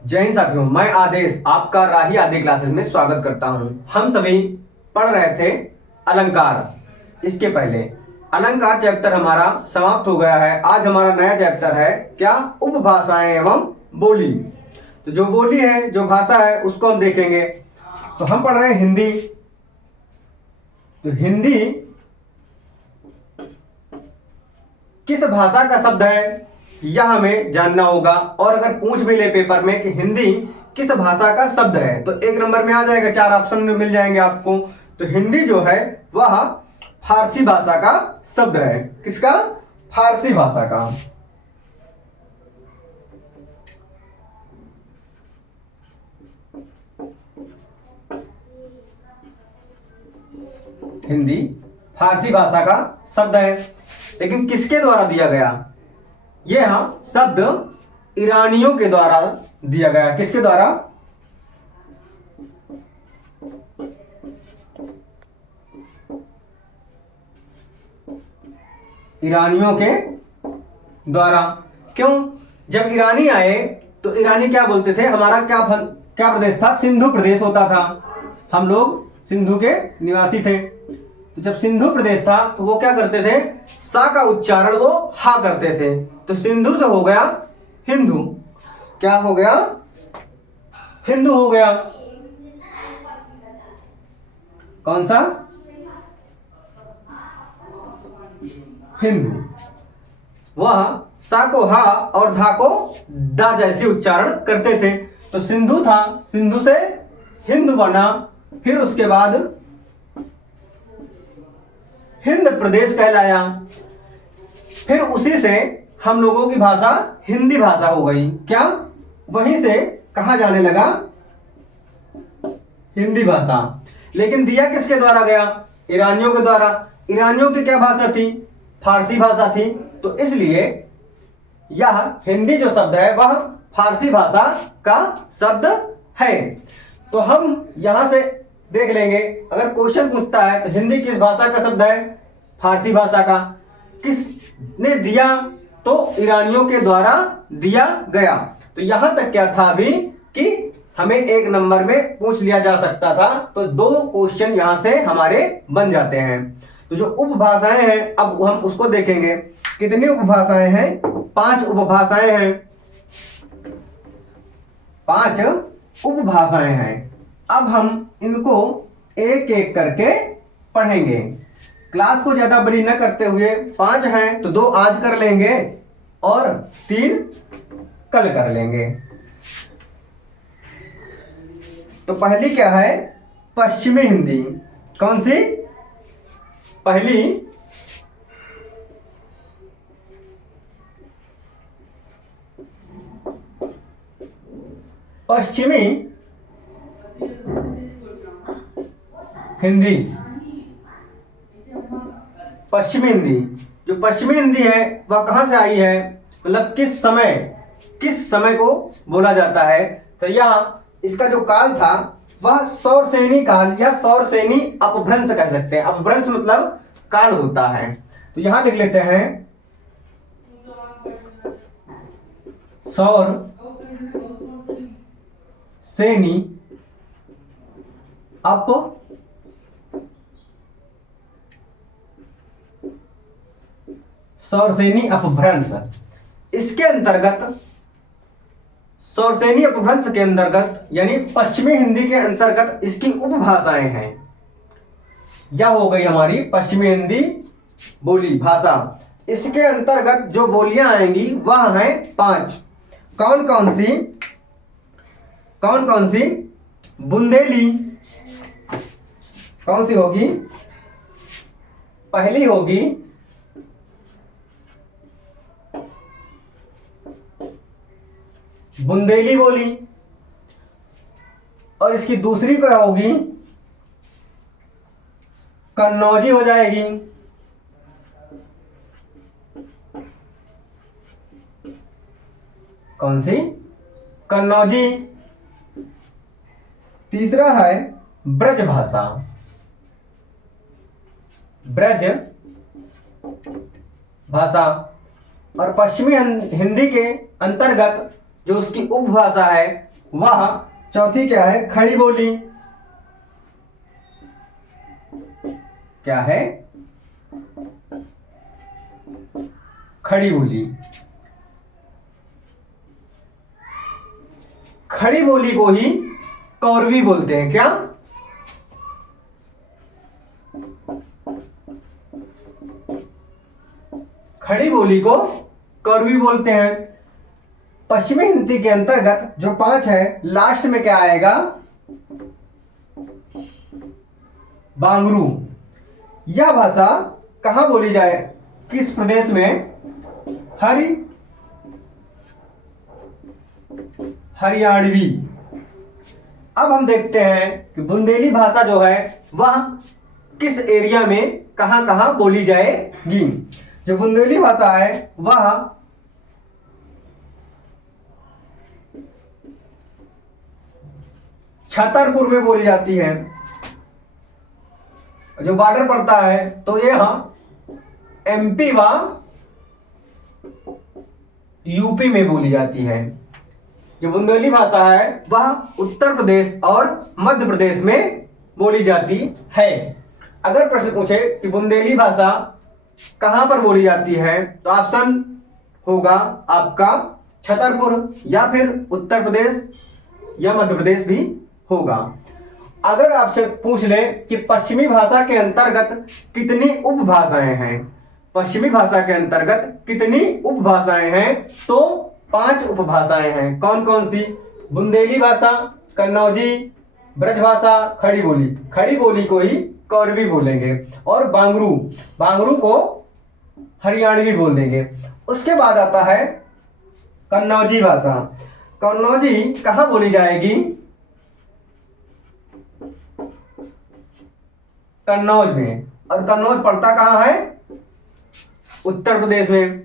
जय हिंद साथियों, मैं आदेश आपका राही आदि क्लासेस में स्वागत करता हूं। हम सभी पढ़ रहे थे अलंकार। इसके पहले अलंकार चैप्टर हमारा समाप्त हो गया है। आज हमारा नया चैप्टर है क्या, उपभाषाएं एवं बोली। तो जो बोली है, जो भाषा है, उसको हम देखेंगे। तो हम पढ़ रहे हैं हिंदी। तो हिंदी किस भाषा का शब्द है, यह हमें जानना होगा। और अगर पूछ भी ले पेपर में कि हिंदी किस भाषा का शब्द है, तो एक नंबर में आ जाएगा, 4 ऑप्शन में मिल जाएंगे आपको। तो हिंदी जो है वह फारसी भाषा का शब्द है। किसका? फारसी भाषा का। हिंदी फारसी भाषा का शब्द है, लेकिन किसके द्वारा दिया गया? यह शब्द ईरानियों के द्वारा दिया गया। किसके द्वारा? ईरानियों के द्वारा। क्यों? जब ईरानी आए तो ईरानी क्या बोलते थे? हमारा क्या प्रदेश था? सिंधु प्रदेश होता था। हम लोग सिंधु के निवासी थे। तो जब सिंधु प्रदेश था तो वो क्या करते थे? सा का उच्चारण वो हा करते थे। तो सिंधु से हो गया हिंदू। क्या हो गया? हिंदू हो गया। कौन सा? हिंदू। वह सा को हा और धा को दा जैसे उच्चारण करते थे। तो सिंधु था, सिंधु से हिंदू बना। फिर उसके बाद हिंद प्रदेश कहलाया। फिर उसी से हम लोगों की भाषा हिंदी भाषा हो गई। क्या? वहीं से कहा जाने लगा हिंदी भाषा। लेकिन दिया किसके द्वारा गया? ईरानियों के द्वारा। ईरानियों की क्या भाषा थी? फारसी भाषा थी। तो इसलिए यह हिंदी जो शब्द है वह फारसी भाषा का शब्द है। तो हम यहां से देख लेंगे, अगर क्वेश्चन पूछता है तो हिंदी किस भाषा का शब्द है? फारसी भाषा का। किसने दिया? तो ईरानियों के द्वारा दिया गया। तो यहां तक क्या था अभी कि हमें एक नंबर में पूछ लिया जा सकता था। तो 2 क्वेश्चन यहां से हमारे बन जाते हैं। तो जो उपभाषाएं हैं अब हम उसको देखेंगे। कितनी उपभाषाएं हैं? 5 उपभाषाएं हैं। 5 उपभाषाएं हैं। अब हम इनको एक एक करके पढ़ेंगे। क्लास को ज्यादा बड़ी न करते हुए, 5 हैं तो 2 आज कर लेंगे और 3 कल कर लेंगे। तो पहली क्या है? पश्चिमी हिंदी। कौन सी? पहली पश्चिमी हिंदी। पश्चिमी हिंदी, जो पश्चिमी हिंदी है वह कहां से आई है? मतलब किस समय को बोला जाता है? तो यह इसका जो काल था वह सौरसेनी काल या सौरसेनी अपभ्रंश कह सकते हैं। अपभ्रंश मतलब काल होता है। तो यहां लिख लेते हैं सौर सेनी सौरसेनी अपभ्रंश। इसके अंतर्गत, सौरसेनी अपभ्रंश के अंतर्गत यानी पश्चिमी हिंदी के अंतर्गत इसकी उपभाषाएं हैं। यह हो गई हमारी पश्चिमी हिंदी बोली भाषा। इसके अंतर्गत जो बोलियां आएंगी वह हैं 5। कौन कौन सी? कौन कौन सी? बुंदेली। कौन सी होगी? पहली होगी बुंदेली बोली, और इसकी दूसरी क्या होगी? कन्नौजी हो जाएगी। कौन सी? कन्नौजी। तीसरा है ब्रज भाषा। ब्रज भाषा। और पश्चिमी हिंदी के अंतर्गत जो उसकी उपभाषा है वह चौथी क्या है? खड़ी बोली। क्या है? खड़ी बोली। खड़ी बोली को ही कौरवी बोलते हैं। क्या? खड़ी बोली को कौरवी बोलते हैं। पश्चिमी हिंदी के अंतर्गत जो 5 है, लास्ट में क्या आएगा? बांगरू। यह भाषा कहां बोली जाए? किस प्रदेश में? हरियाणवी। अब हम देखते हैं कि बुंदेली भाषा जो है वह किस एरिया में कहां कहां बोली जाएगी। जो बुंदेली भाषा है वह छतरपुर में बोली जाती है। जो बॉर्डर पड़ता है तो यह एमपी व यूपी में बोली जाती है। जो बुंदेली भाषा है वह उत्तर प्रदेश और मध्य प्रदेश में बोली जाती है। अगर प्रश्न पूछे कि बुंदेली भाषा कहां पर बोली जाती है, तो ऑप्शन होगा आपका छतरपुर, या फिर उत्तर प्रदेश या मध्य प्रदेश भी होगा। अगर आपसे पूछ ले कि पश्चिमी भाषा के अंतर्गत कितनी उपभाषाएं हैं, पश्चिमी भाषा के अंतर्गत कितनी उपभाषाएं हैं, तो 5 उपभाषाएं हैं। कौन कौन सी? बुंदेली भाषा, कन्नौजी, ब्रजभाषा, खड़ी बोली। खड़ी बोली को ही कौरवी बोलेंगे, और बांगरू, बांगरू को हरियाणवी बोल देंगे। उसके बाद आता है कन्नौजी भाषा। कन्नौजी कहां बोली जाएगी? कन्नौज में। और कन्नौज पड़ता कहां है? उत्तर प्रदेश में।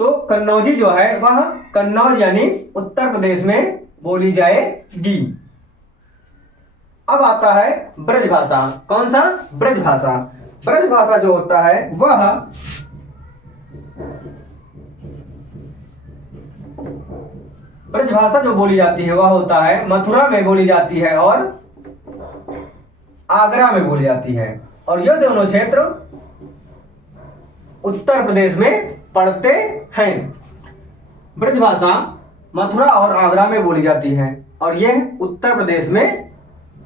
तो कन्नौजी जो है वह कन्नौज यानी उत्तर प्रदेश में बोली जाएगी। अब आता है ब्रजभाषा। कौन सा? ब्रजभाषा। ब्रजभाषा जो होता है वह ब्रजभाषा जो बोली जाती है वह होता है मथुरा में बोली जाती है और आगरा में बोली जाती है। और यह दोनों क्षेत्र उत्तर प्रदेश में पड़ते हैं। ब्रजभाषा मथुरा और आगरा में बोली जाती है, और यह उत्तर प्रदेश में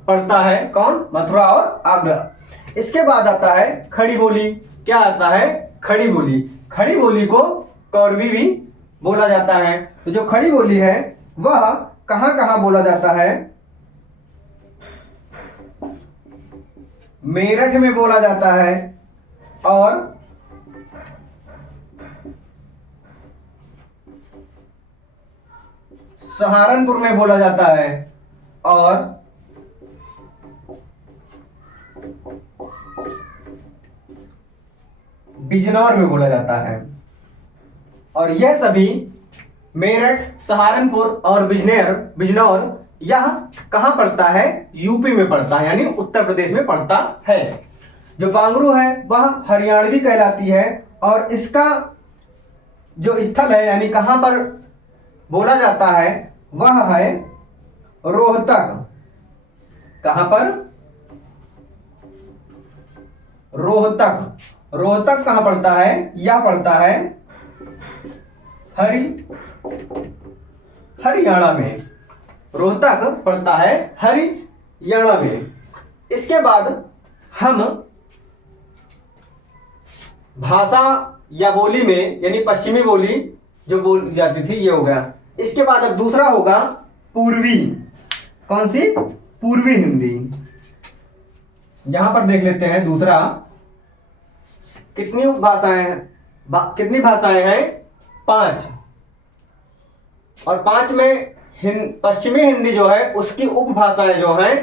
पड़ता है। कौन? मथुरा और आगरा। इसके बाद आता है खड़ी बोली। क्या आता है? खड़ी बोली। खड़ी बोली को कौरवी भी बोला जाता है। तो जो खड़ी बोली है वह कहां कहां बोला जाता है? मेरठ में बोला जाता है, और सहारनपुर में बोला जाता है, और बिजनौर में बोला जाता है। और यह सभी मेरठ, सहारनपुर और बिजनौर यह कहां पड़ता है? यूपी में पड़ता है, यानी उत्तर प्रदेश में पड़ता है। जो बांगरू है वह हरियाणवी कहलाती है, और इसका जो स्थल है यानी कहां पर बोला जाता है वह है रोहतक। कहां पर? रोहतक। रोहतक कहां पड़ता है? यह पड़ता है हरियाणा में। रोहतक पड़ता है हरियाणा में। इसके बाद हम भाषा या बोली में, यानी पश्चिमी बोली जो बोली जाती थी, ये हो गया। इसके बाद अब दूसरा होगा पूर्वी। कौन सी? पूर्वी हिंदी। यहां पर देख लेते हैं दूसरा। कितनी भाषाएं हैं? कितनी भाषाएं हैं? 5। और 5 में पश्चिमी हिंदी जो है उसकी उपभाषाएं जो हैं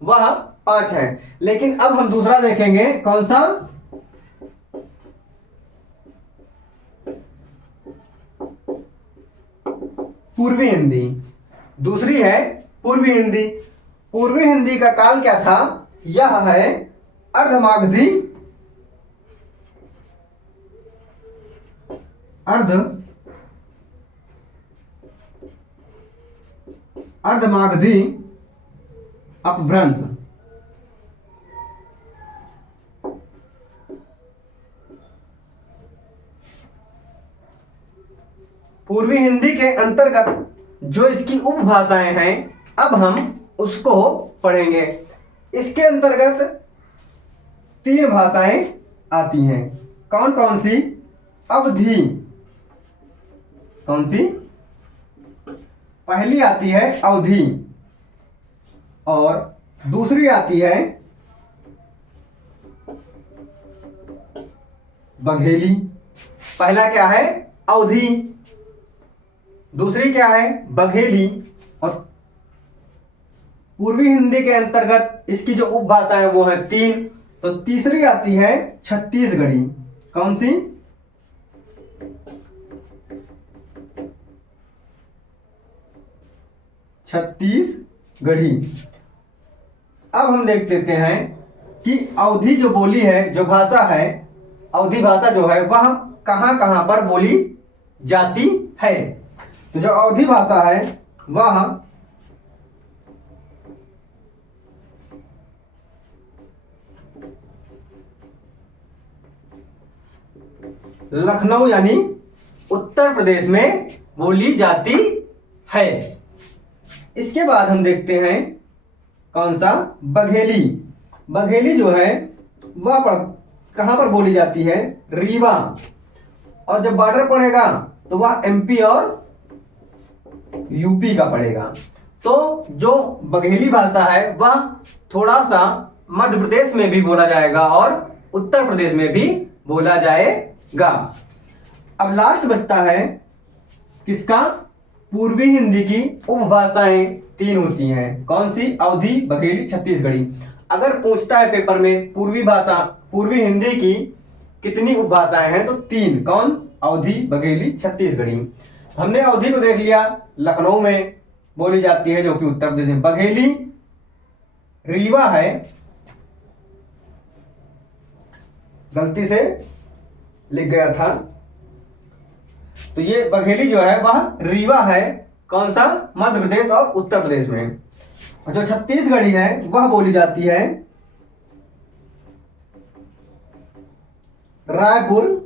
वह 5 है। लेकिन अब हम दूसरा देखेंगे। कौन सा? पूर्वी हिंदी। दूसरी है पूर्वी हिंदी। पूर्वी हिंदी का काल क्या था? यह है अर्धमागधी, अर्धमागधी अपभ्रंश। पूर्वी हिंदी के अंतर्गत जो इसकी उपभाषाएं हैं अब हम उसको पढ़ेंगे। इसके अंतर्गत 3 भाषाएं आती हैं। कौन कौन सी? अवधी। कौन सी? पहली आती है अवधी और दूसरी आती है बघेली। पहला क्या है? अवधी। दूसरी क्या है? बघेली। और पूर्वी हिंदी के अंतर्गत इसकी जो उपभाषा है वो है 3। तो तीसरी आती है छत्तीसगढ़ी। कौन सी? छत्तीसगढ़ी। अब हम देख लेते हैं कि अवधी जो बोली है, जो भाषा है, अवधी भाषा जो है वह कहां कहां पर बोली जाती है। तो जो अवधी भाषा है वह लखनऊ यानी उत्तर प्रदेश में बोली जाती है। इसके बाद हम देखते हैं कौन सा? बघेली। बघेली जो है वह कहां पर बोली जाती है? रीवा। और जब बॉर्डर पड़ेगा तो वह एमपी और यूपी का पड़ेगा। तो जो बघेली भाषा है वह थोड़ा सा मध्य प्रदेश में भी बोला जाएगा और उत्तर प्रदेश में भी बोला जाएगा। अब लास्ट बचता है किसका? पूर्वी हिंदी की उपभाषाएं 3 होती हैं। कौन सी? अवधी, बघेली, छत्तीसगढ़ी। अगर पूछता है पेपर में पूर्वी हिंदी की कितनी उपभाषाएं हैं तो 3। कौन? अवधी, बघेली, छत्तीसगढ़ी। हमने अवधी को देख लिया, लखनऊ में बोली जाती है जो कि उत्तर प्रदेश में। बघेली रीवा है, गलती से लिख गया था। तो ये बघेली जो है वह रीवा है। कौन सा? मध्य प्रदेश और उत्तर प्रदेश में। और जो छत्तीसगढ़ी है वह बोली जाती है रायपुर,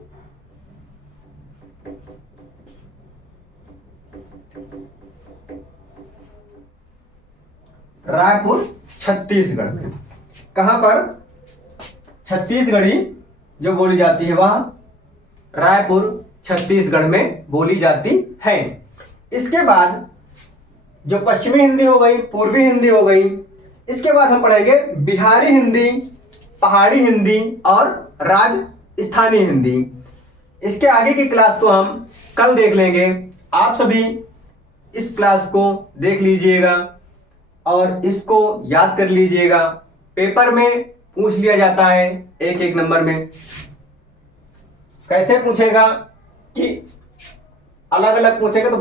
छत्तीसगढ़ में। कहां पर? छत्तीसगढ़ी जो बोली जाती है वह रायपुर, छत्तीसगढ़ में बोली जाती है। इसके बाद जो पश्चिमी हिंदी हो गई, पूर्वी हिंदी हो गई। इसके बाद हम पढ़ेंगे बिहारी हिंदी, पहाड़ी हिंदी और राजस्थानी हिंदी। इसके आगे की क्लास को हम कल देख लेंगे। आप सभी इस क्लास को देख लीजिएगा और इसको याद कर लीजिएगा। पेपर में पूछ लिया जाता है 1-1 नंबर में। कैसे पूछेगा कि अलग अलग पूछेगा तो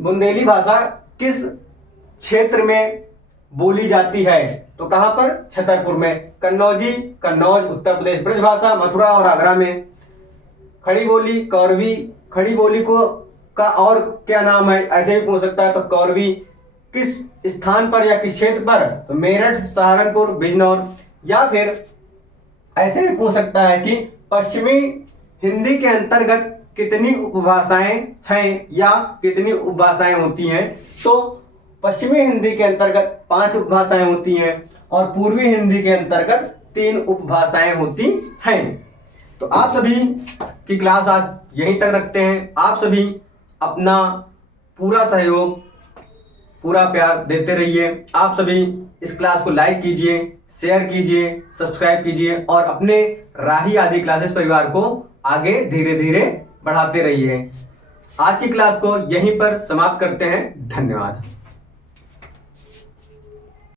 बुंदेली भाषा किस क्षेत्र में बोली जाती है? तो कहां पर? छतरपुर में। कन्नौज उत्तर प्रदेश। ब्रजभाषा मथुरा और आगरा में। खड़ी बोली कौरवी। खड़ी बोली को का और क्या नाम है ऐसे भी पूछ सकता है। तो कौरवी किस स्थान पर या किस क्षेत्र पर? तो मेरठ, सहारनपुर, बिजनौर। या फिर ऐसे भी पूछ सकता है कि पश्चिमी हिंदी के अंतर्गत कितनी उपभाषाएं हैं या कितनी उपभाषाएं होती हैं। तो पश्चिमी हिंदी के अंतर्गत 5 उपभाषाएं होती हैं और पूर्वी हिंदी के अंतर्गत 3 उपभाषाएं होती हैं। तो आप सभी की क्लास आज यहीं तक रखते हैं। आप सभी अपना पूरा सहयोग, पूरा प्यार देते रहिए। आप सभी इस क्लास को लाइक कीजिए, शेयर कीजिए, सब्सक्राइब कीजिए और अपने राही आदि क्लासेस परिवार को आगे धीरे धीरे बढ़ाते रहिए। आज की क्लास को यहीं पर समाप्त करते हैं। धन्यवाद।